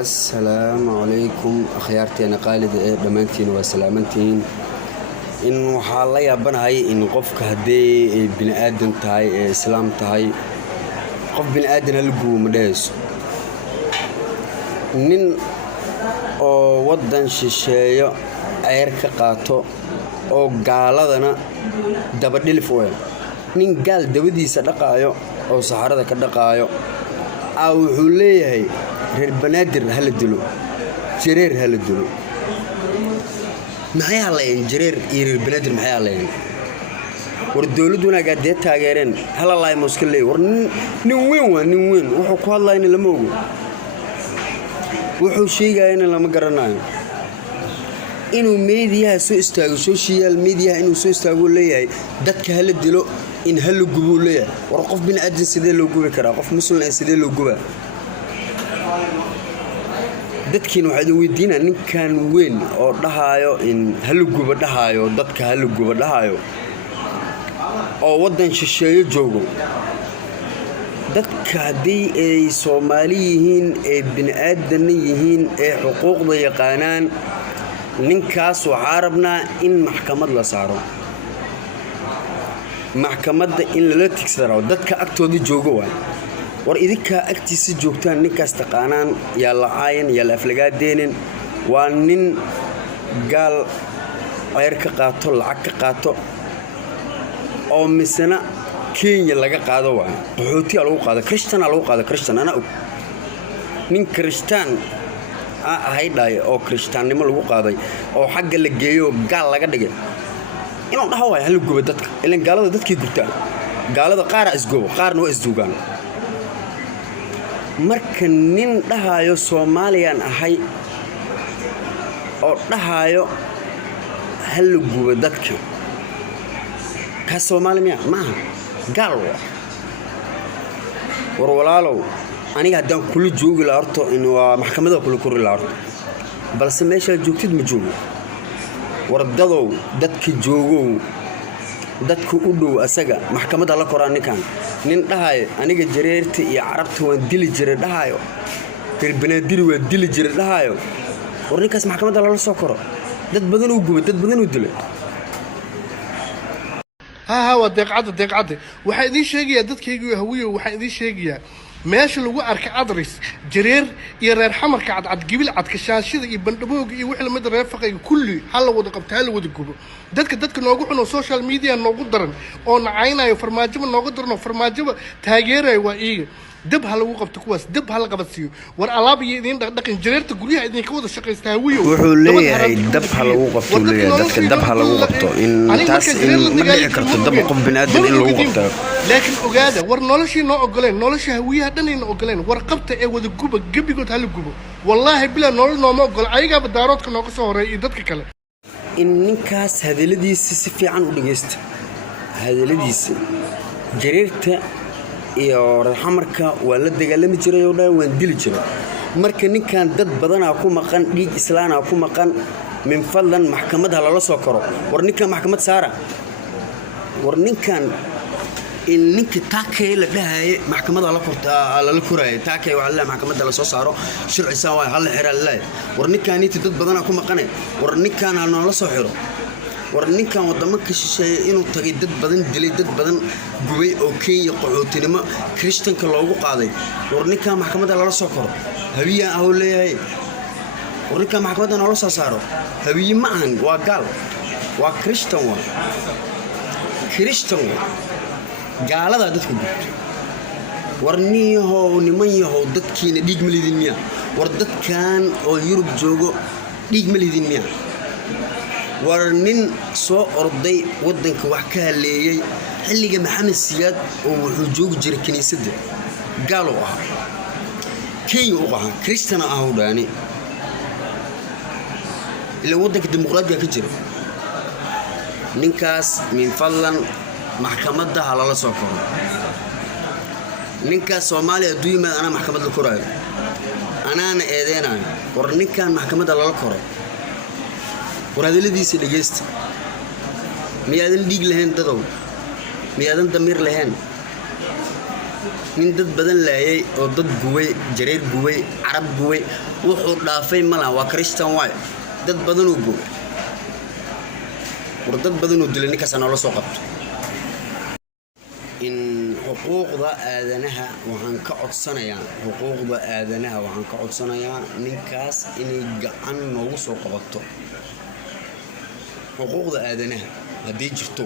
السلام عليكم أخيارتي أنا قالد دمانتين وسلامتين إن وحالة يابنهاي إن قفك هدي بني آدم تهاي إسلام تهاي قف بني آدم هلقو مدايس نين ودن شيشايا عيرك قاتو oo gaaladana daba dhilif weyn nin gaal dawadiisa dhaqaayo oo saxarada ka dhaqaayo wuxuu leeyahay reer banaadir hal dilo jireer hal dilo maxay halayeen jireer iyo reer banaadir maxay halayeen war dawladdu wanaag aad taageereen hal allah muskilay war nin weyn wuxuu ku hadlayna lama ogo wuxuu sheegayna lama garanayo inuu meediyaha soo istaago social media inuu soo istaago leeyahay dadka hal dilo in hal gubo leeyahay war qof bin aadin sidee loo gubi karaa qof muslim sidee loo gubaa dadkiina waxa uu weydiinaa ninkan weyn oo dhahayo in hal gubo dhahayo dadka hal gubo dhahayo oo wadan shisheeyo joogo dadka hadii ay Soomaali yihiin ee bin aadan yihiin ee xuquuqda yaqaanaan ninkaas waxaa rabnaa in maxkamad la saaro maxkamadda in la tigsado dadka agtooda joogo war idinka agtiisa joogtaan ninkaas taqaanaan yaa la caayan yaa la aflagaadeenin waa nin gaal ayr ka qaato lacag ka qaato oo misna Kenya laga qaado qaxooti lagu qaado Christian ana og nin Christian ahaydhay oo Christiannimo lagu qaaday oo xagga la geeyo gaal laga dhigay inuu dhaho way hal gubo dadka ilaan gaalada dadkii gubtaan gaalada qaar isgoobo qaarna waa isduugaan marka nin dhahayo Soomaaliyan ahay oo dhahayo hal gubo dadka ka Soomaaliya maaha gaal war walaalow aniga hadaan kula joogi la horto in waa maxkamadda kula kori la horto balse meesha joogtid ma joogo wardadow dadka joogo dadku u dhow asaga maxkamadda la koraan nin dhahay aniga jareerta iyo carabta waan dili jiray dhahayo banaadir waa dili jiray dhahayo war ninkaas maxkamadda la soo koro dad badan u gubay dad badan u dilay waa deeqcad waxa idin sheegaya dadkaygu hawiyo waxa idin sheegaya meesha lagu arkay adres jareer iyo reer xamarka cad gibil cad ka shaashida iyo bandhaboog iyo wixii lamid reefaqayga kulli hal wada qabta hal wada gubo dadka noogu xuno social media noogu daran oo nacaynayo farmaajo noogu darno farmaajo taageeray waa iiga dab hal lagu qabto kuwaas dab hal qabadsiyo war alaab iyo idin dhaqan jareerta guryaha idin ka wada shaqeystaa hawiyo wuxuu leeyahay dab hal lagu qabto leeyahay dadka dab hal lagu qabto in taas ma dhici karto dab qof binaadam in lagu qabto laakiin ogaada war noloshii noo ogoleen nolosha hawiyaha dhanayna ogoleen war qabta ee wada guba gabigood hal gubo wallahi bila nolol nooma ogol ayaga badaaroodka nooga soo horeeyay iyo dadka kale in ninkaas hadaladiisa si fiican u dhageysta hadaladiisa jareerta iyo xamarka waa la dagaalami jiray oo dhan waan dili jiray marka ninkan dad badan ku maqan dhiig islaana ku maqan min fadlan maxkamadda la soo koro war ninkan maxkamad saara war ninkan in ninka taakay la dhahay maxkamadda la korta la koray taakay waxa la maxkamadda la soo saaro sharci waa hal xira la war ninkan inta dad badan ku maqan war ninkan aan la soo xiro war ninkan wadamo ka shisheeyay inuu tagay dad badan dilay dad badan gubay oo Kenya qaxootinimo Christianka loogu qaaday war ninkan maxkamadda la soo koro hawiya ah oo leeyahay war ninkan maxkamadda la soo saaro hawiye ma ahan waa gaal waa Christian gaalada dadku gubtay war niman yahow dadkiina dhiig ma lidin miya war dadkan oo Yurub joogo dhiig ma lidin miya war nin soo orday wadanka wax ka haleeyay xilliga Maxamed Siyaad oo wuxuu joogi jiray kaniisadda gaal oo ah Kenya oo ah Christian ah oo dhaani ila wadanka dimuqraadiga ka jira ninkaas min fadlan maxkamadda hala soo koro ninka Soomaaliya duuma ana maxkamadda koraayo anaana eedeenay war ninkan maxkamadda la koro ورادلديس دغيست ميادن ديغ لهن ددو ميادن دمير لهن nin dad badan laayay oo dad gubay jareer gubay carab gubay wuxuu dhaafay malaha waa Christian waay dad badan oo gubay war dad badan oo dilay ninkaas aan la soo qabto in xuquuqda aadanaha waxaan ka codsanayaa ninkaas inay gacan noogu soo qabato xuquuqda aadanaha hadii jirto